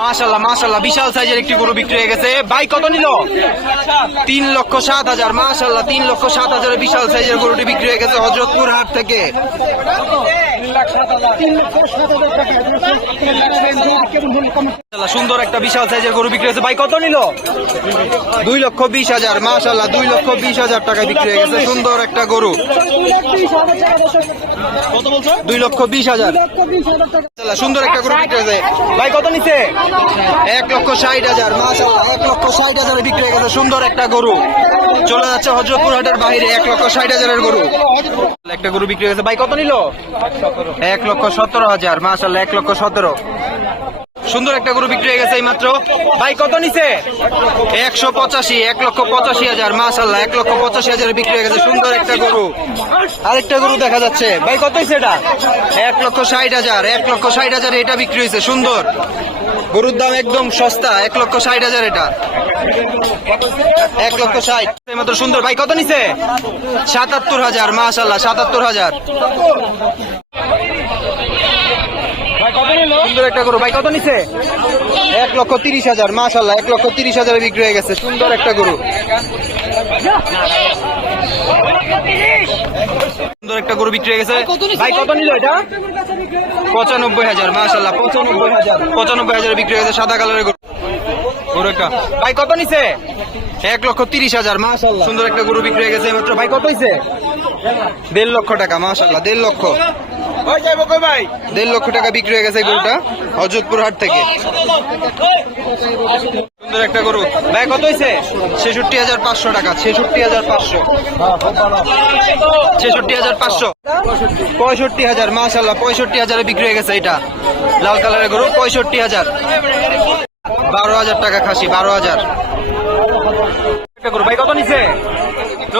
মাশাল্লাহ মাশাল্লাহ বিশাল সাইজের একটি গরু বিক্রি হয়ে গেছে। ভাই, কত নিল? তিন লক্ষ সাত হাজার মাশাল্লাহ তিন লক্ষ সাত হাজারের বিশাল সাইজের গরুটি বিক্রি হয়ে গেছে হজরতপুর হাট থেকে। সুন্দর একটা বিশাল সাইজের গরু বিক্রি হয়েছে। ভাই কত নিল? দুই লক্ষ বিশ হাজার মাশাল্লাহ দুই লক্ষ বিশ হাজার টাকা বিক্রি হয়ে গেছে। সুন্দর একটা গরু। দুই লক্ষ বিশ হাজার। সুন্দর একটা গরু বিক্রি হয়েছে। ভাই কত নিচ্ছে এক লক্ষ ষাট হাজার মাশাল্লাহ এক লক্ষ ষাট হাজারে বিক্রি হয়ে গেছে। সুন্দর একটা গরু। চলে যাচ্ছে হজরতপুর হাটের বাইরে, এক লক্ষ ষাট হাজারের গরু। একটা গরু বিক্রি হয়েছে। ভাই, কত নিল? এক লক্ষ সতেরো হাজার মাসাল্লাহ এক লক্ষ সতেরো। সুন্দর একটা গরু বিক্রি হয়ে গেছে এই মাত্র ভাই, কত নিছে? একশো পঁচাশি, এক লক্ষ পঁচাশি হাজার মাশাল্লাহ এক লক্ষ পঁচাশি হাজারে বিক্রি হয়ে গেছে। সুন্দর একটা গরু। আরেকটা গরু দেখা যাচ্ছে। ভাই, কত হয়েছে এটা? এক লক্ষ ষাট হাজার, এক লক্ষ ষাট হাজার এটা বিক্রি হয়েছে সুন্দর। গরুর দাম একদম সস্তা, এক লক্ষ ষাট হাজার এটা। এক লক্ষ ষাট। মাত্র সুন্দর। ভাই, কত নিছে? সাতাত্তর হাজার মাশাল্লাহ সাতাত্তর হাজার। সুন্দর একটা গরু। ভাই কত নিছে? এক লক্ষ তিরিশ হাজার মাশাল্লাহ এক লক্ষ তিরিশ হাজারে বিক্রি হয়ে গেছে। সুন্দর একটা গরু। সুন্দর একটা গরু বিক্রি হয়ে গেছে। ভাই কত নিল এটা? পঁচানব্বই হাজার মাশাল্লাহ পঁচানব্বই হাজার পঁচানব্বই হাজারে বিক্রি হয়ে গেছে সাদা কালারের গরু। গরু একটা। ভাই কত নিছে? এক লক্ষ তিরিশ হাজার মাশাল্লাহ সুন্দর একটা গরু বিক্রি হয়ে গেছে মাত্র। ভাই কত হয়েছে দেড় লক্ষ টাকা মাশাল্লাহ দেড় লক্ষ। দেড় লক্ষ টাকা বিক্রি হয়ে গেছে গরুটা হজরতপুর হাট থেকে। সুন্দর একটা গরু। ভাই কত হয়েছে ছেষট্টি হাজার পাঁচশো টাকা ছেষট্টি হাজার পাঁচশো। ছেষট্টি হাজার পাঁচশো। পঁয়ষট্টি হাজার মাশাল্লাহ পঁয়ষট্টি হাজারে বিক্রি হয়ে গেছে এটা লাল কালারের গরু পঁয়ষট্টি হাজার। বারো হাজার টাকা খাসি বারো হাজার।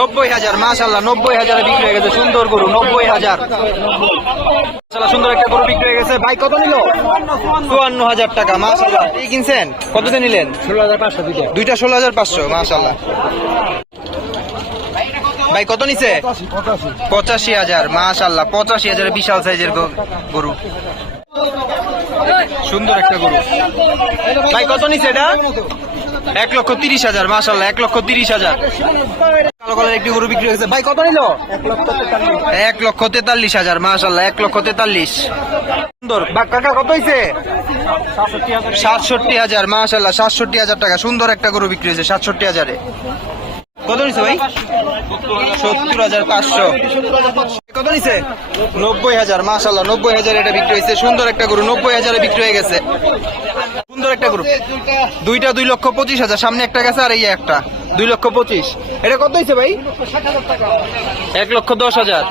নব্বই হাজার মাশাল্লাহ নব্বই হাজারে বিক্রি হয়ে গেছে। সুন্দর গরু নব্বই হাজার। সুন্দর একটা গরু বিক্রি হয়ে গেছে। ভাই কত নিল? চুয়ান্ন হাজার টাকা মাশাল্লাহ এই কিনছেন? কততে নিলেন? ষোলো হাজার পাঁচশো দুইটা। ষোলো হাজার পাঁচশো মাশাল্লাহ ভাই কত নিছে? পঁচাশি পঁচাশি। হাজার মাশাল্লাহ পঁচাশি হাজার বিশাল সাইজের গরু। সুন্দর একটা গরু। ভাই কত নিছে এটা? এক লক্ষ তিরিশ হাজার মাশাল্লাহ এক লক্ষ তিরিশ হাজার। একটি গরু বিক্রি হয়েছে। ভাই এক লক্ষ তেতাল্লিশ হাজার মাশাল্লাহ এক লক্ষ তেতাল্লিশ। সুন্দর। কাকা, কত হয়েছে সাতষট্টি হাজার হাজার সাতষট্টি হাজার টাকা। সুন্দর একটা গরু বিক্রি হয়েছে, সাতষট্টি হাজারে। কত নিছে ভাই? সত্তর হাজার পাঁচশো। কত নব্বই হাজার মাশাল্লাহ নব্বই হাজার এটা বিক্রি হয়েছে। সুন্দর একটা গরু, নব্বই হাজারে বিক্রি হয়ে গেছে। সুন্দর একটা গরু। দুইটা দুই লক্ষ পঁচিশ হাজার, সামনে একটা গেছে আর এই একটা। দুই লক্ষ পঁচিশ। এটা কত হয়েছে ভাই? এক লক্ষ দশ হাজার।